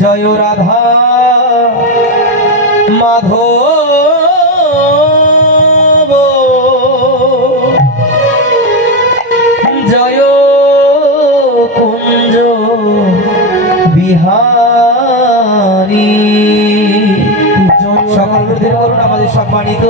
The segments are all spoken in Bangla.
জয় রাধা মাধব জয় কুঞ্জ বিহারী। সকল গুরুদের করুন আমাদের সম্মানিত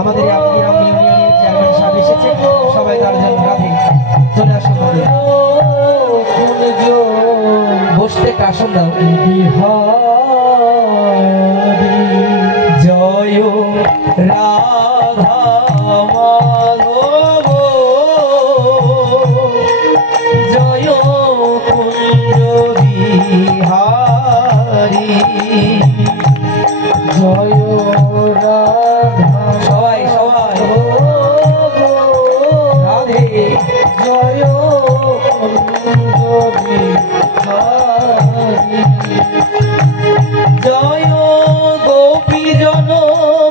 আমাদের চেয়ারম্যান সাহেব এসেছে, সবাই তার জন্য রাধে চলে আসুন। বসতে আসন দাও। জয় রাধা মাধব জয় কুঞ্জ বিহারী। জয় রাধা সবাই সবাই রাধে জয় কুঞ্জ বিহারী। জয় গোপী জন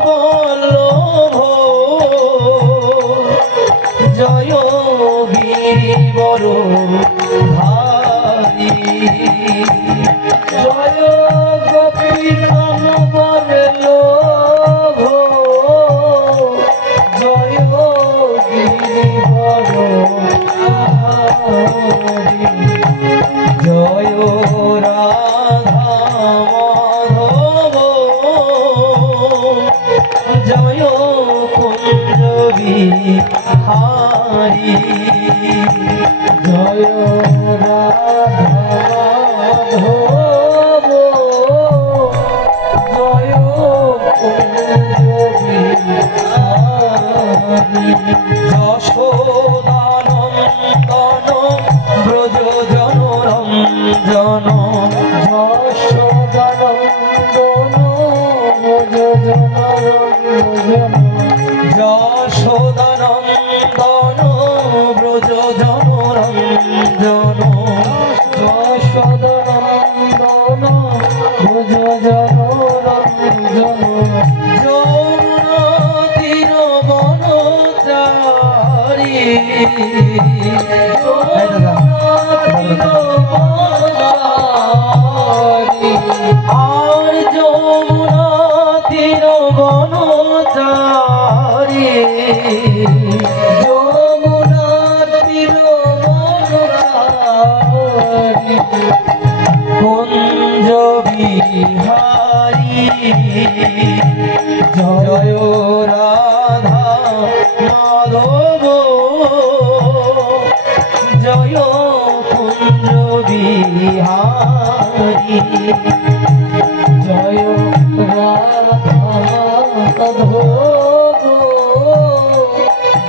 বল্লভ জয় গিরিবর ধারী। জয় গোপী জন বল্লভ জয় গিরিবর ধারী। জয় রাধা মাধব জয় কুঞ্জ বিহারী। জয় রাধা মাধব জয় কুঞ্জ বিহারী। যশোদানন্দন ব্রজ জনরঞ্জন যশোদানন্দন ব্রজ জনরঞ্জন যশোদানন্দন ব্রজ জনরঞ্জন যশোদানন্দন ব্রজ জনরঞ্জন যমুনা তীর বনচারী। আর যমুনা তীর বনচারী যমুনা তীর বনচারী কুঞ্জ বিহারী। জয় রাধা মাধব জয় কুঞ্জ বিহারী। জয় রাধা মাধব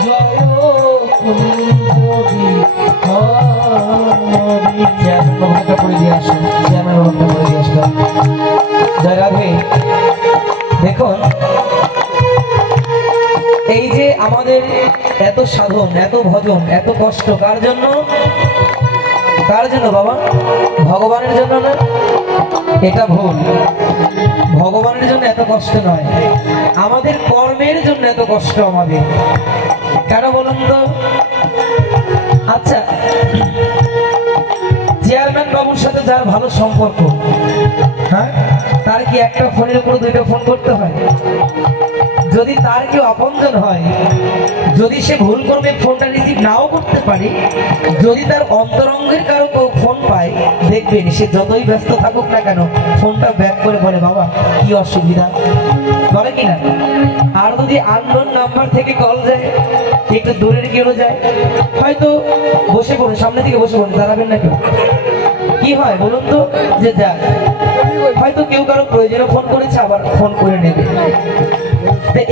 জয় কুঞ্জ বিহারী। চেয়ারম্যান করে দিয়ে আসুন, চেয়ারম্যান করে দিয়ে আসলাম। জয় রাধে। দেখুন এই যে আমাদের এত সাধন এত ভজন এত কষ্ট কার জন্য? কার জন্য বাবা? ভগবানের জন্য না? এটা ভুল। ভগবানের জন্য এত কষ্ট নয়, আমাদের কর্মের জন্য এত কষ্ট আমাদের। কেন বলুন তো? আচ্ছা, চেয়ারম্যান বাবুর সাথে যার ভালো সম্পর্ক, হ্যাঁ, তার কি একটা ফোনের উপর দুইটা ফোন করতে হয়? যদি তার কেউ আপনজন হয়, যদি সে ভুল করবে ফোনটা রিসিভ নাও করতে পারে, যদি তার অন্তরঙ্গের কারো কেউ ফোন পায়, দেখবেন সে যতই ব্যস্ত থাকুক না কেন ফোনটা ব্যাক করে বলে বাবা কি অসুবিধা, বলে কিনা? আর যদি আননোন নাম্বার থেকে কল যায়, একটু দূরের কেউ যায়, হয়তো বসে পড়ুন, সামনে থেকে বসে পড়ুন, দাঁড়াবেন না কেউ, কি হয় বলুন তো? যে যাক, হয়তো কেউ কারো প্রয়োজনে ফোন করেছে, আবার ফোন করে নেবে।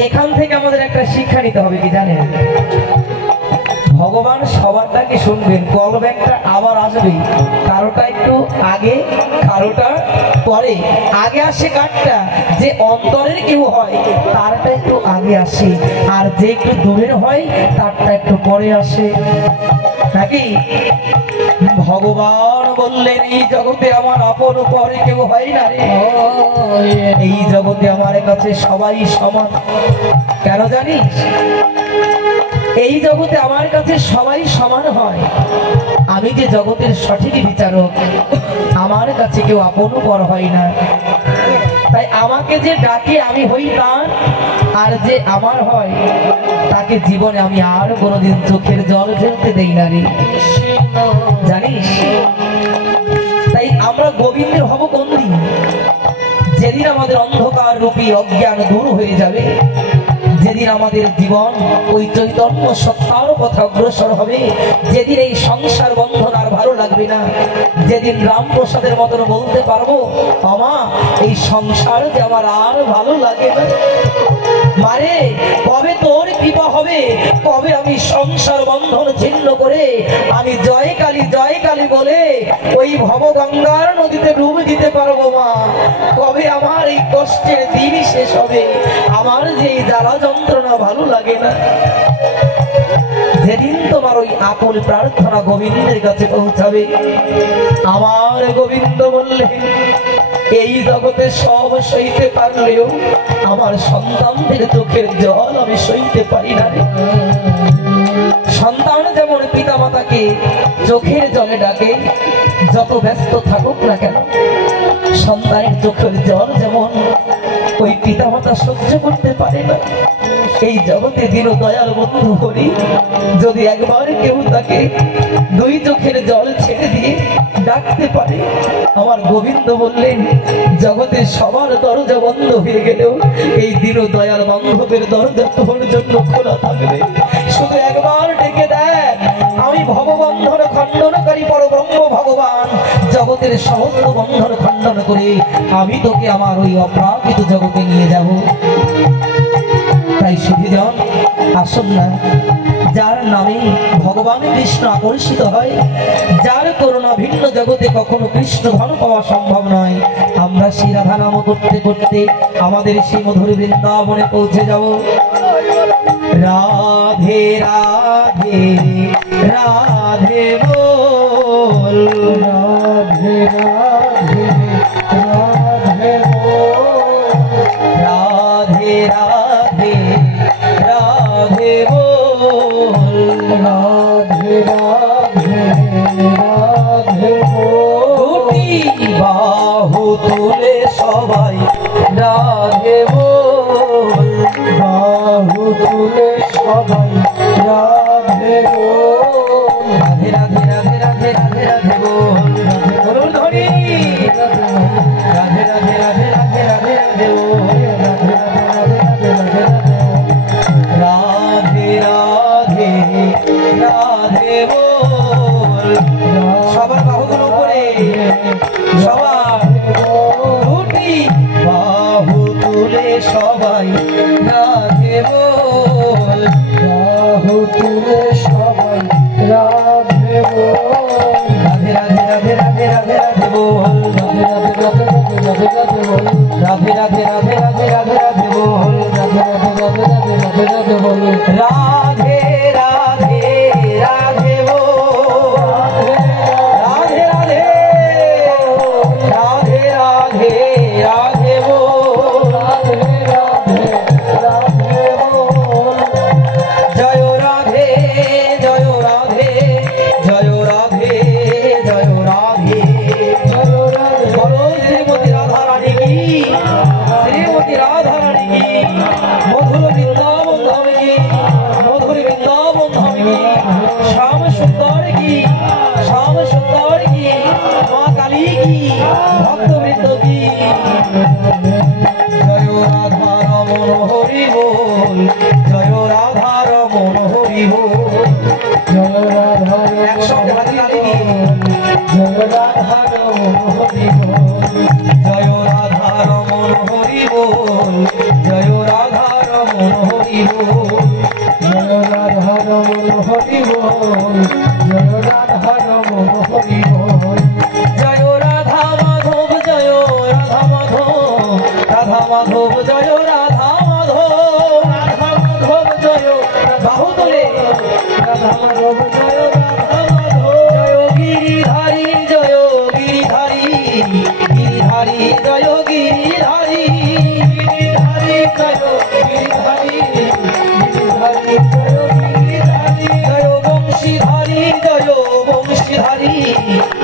এখান থেকে আমাদের একটা শিক্ষা নিতে হবে, কি জানেন? ভগবান সবারটাকে শুনবেন, কল ব্যাকটা আবার আসবে, কারোটা একটু আগে কারোটা পরে। আগে আসে কারটা? যে অন্তরের কেউ হয় তারটা একটু আগে আসে, আর যে একটু দূরের হয় তারটা একটু পরে আসে, নাকি? ভগবান বললেন এই জগতে আমার আপন পরে কেউ হয় না রে, এই জগতে আমার কাছে সবাই সমান। কেন জানিস? এই জগতে আমার কাছে সবাই সমান হয়, আমি যে জগতের সঠিক বিচারক, আমার কাছে কেউ আপন পর হয় না। তাই আমাকে যে ডাকে আমি হই তার, আর যে আমার হয় তাকে জীবনে আমি আর কোনোদিন চোখের জল ফেলতে দেই না রে, জানিস? তাই আমরা গোবিন্দের হব কোন দিন? যেদিন আমাদের অন্ধকার রূপী অজ্ঞান দূর হয়ে যাবে, যেদিন আমাদের জীবন ওই চৈতন্য সত্তার পথে অগ্রসর হবে, যেদিন এই সংসার বন্ধন আর ভালো লাগবে না, যেদিন রামপ্রসাদের মতন বলতে পারবো আমা এই সংসার যে আমার আর ভালো লাগে না, মানে কবে তোর কৃপা হবে, কবে আমি সংসার বন্ধন ছিন্ন করে আমি জয় কালী বলে ওই ভবগঙ্গার নদীতে ডুবে দিতে পারবো মা, কবে আমার এই কষ্টের দিন শেষ হবে, আমার যে জ্বালা যন্ত্রণা ভালো লাগে না। যেদিন তোমার ওই আকুল প্রার্থনা গোবিন্দের কাছে পৌঁছাবে, আমার গোবিন্দ বললেন এই জগতে সব সইতে পারলেও আমার সন্তানদের চোখের জল আমি সইতে পারি না রে। সন্তান যেমন পিতা মাতাকে চোখের জলে ডাকে, যত ব্যস্ত থাকুক না কেন, সন্তানের চোখের জল যেমন ওই পিতা মাতা সহ্য করতে পারে না, এই জগতে দীন দয়াল বন্ধু হরি যদি একবার কেউ তাকে দুই চোখের জল ছেড়ে দিয়ে ডাকতে পারে, আমার গোবিন্দ বললেন জগতে সবার দরজা বন্ধ হয়ে গেলেও এই দীন দয়াল বান্ধবের দরজা তোর জন্য খোলা থাকবে। শুধু একবার ডেকে দেখ, আমি ভববন্ধন খণ্ডনকারী পরব্রহ্ম ভগবান, জগতের সমস্ত বন্ধন খণ্ডন করে আমি তোকে আমার ওই অপ্রাকৃত জগতে নিয়ে যাব। তাই সুধীজন আসুন না, যার নামে ভগবান কৃষ্ণ আকর্ষিত হয়, যার করুণা ভিন্ন জগতে কখনো কৃষ্ণ ধন পাওয়া সম্ভব নয়, আমরা সেই রাধা নাম করতে করতে আমাদের সেই মধুর বৃন্দাবনে পৌঁছে যাব। রাধে রাধে রাধে বল, রাধে রাধে রাধে বল, রাধে রাধে রাধে বল, রাধে রাধে রাধে বল, দুটি বাহু তুলে সবাই রাধে বল, বাহু তুলে সবাই রাধে বল, রাধে রাধে রাধে রাধে রাধে রাধে বল, রাধে বল ধরি, রাধে রাধে রাধে রাধে রাধে রাধে বল, রাধে রাধে রাধে রাধে রাধে রাধে রাধে বল, সবার বাহুগুলো করে সবার দুটি বাহু তুলে সবাই রাধে বল, বাহু তুলে সবাই রাধে বল, রাধে রাধে রাধে রাধে রাধে রাধে বল, রাধে রাধে রাধে রাধে রাধে বল, রাধে রাধে রাধে রাধে রাধে রাধে বল, রাধে রাধে রাধে রাধে রাধে রাধে বল, রাধে রাধে রাধে বল, রাধে রাধে রাধে রাধে রাধে বল, রাধে রাধে রাধে বল, জয় রাধে জয় রাধে জয় রাধে জয় রাধে জয় রাধে, বলো শ্রীমতী রাধা রানী কি, শ্রীমতী রাধা রানী কি, মধুর বৃন্দাবন ধাম কি, মধুর বৃন্দাবন ধাম কি, শ্যাম সুন্দর কি, শ্যাম সুন্দর কি, মা কালী কি, ভক্তবৃন্দ কি, জয় রাধা রমন হরি বল, জয় রাধা রমন হরি বল, জয় রাধা একসঙ্গে হাতি কালী কি, জয় রাধা রমন হরি বল, জয় রাধা রমন হরি বল, জয় রাধা রমন হরি বল, জয় রাধা রমন হরি বল, জয় রাধা রমন হরি বল, জয় রাধা মাধব জয় রাধা মাধব, রাধা মাধব জয় রাধা মাধব, রাধা মাধব জয় বাহু তোলে, রাধা মাধব জয় রাধা মাধব, জয় গিরিধারী জয় গিরিধারী, গিরিধারী জয় গিরিধারী, গিরিধারী জয় গিরিধারী, গিরিধারী জয় গিরিধারী।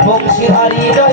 বংশীধারী জয়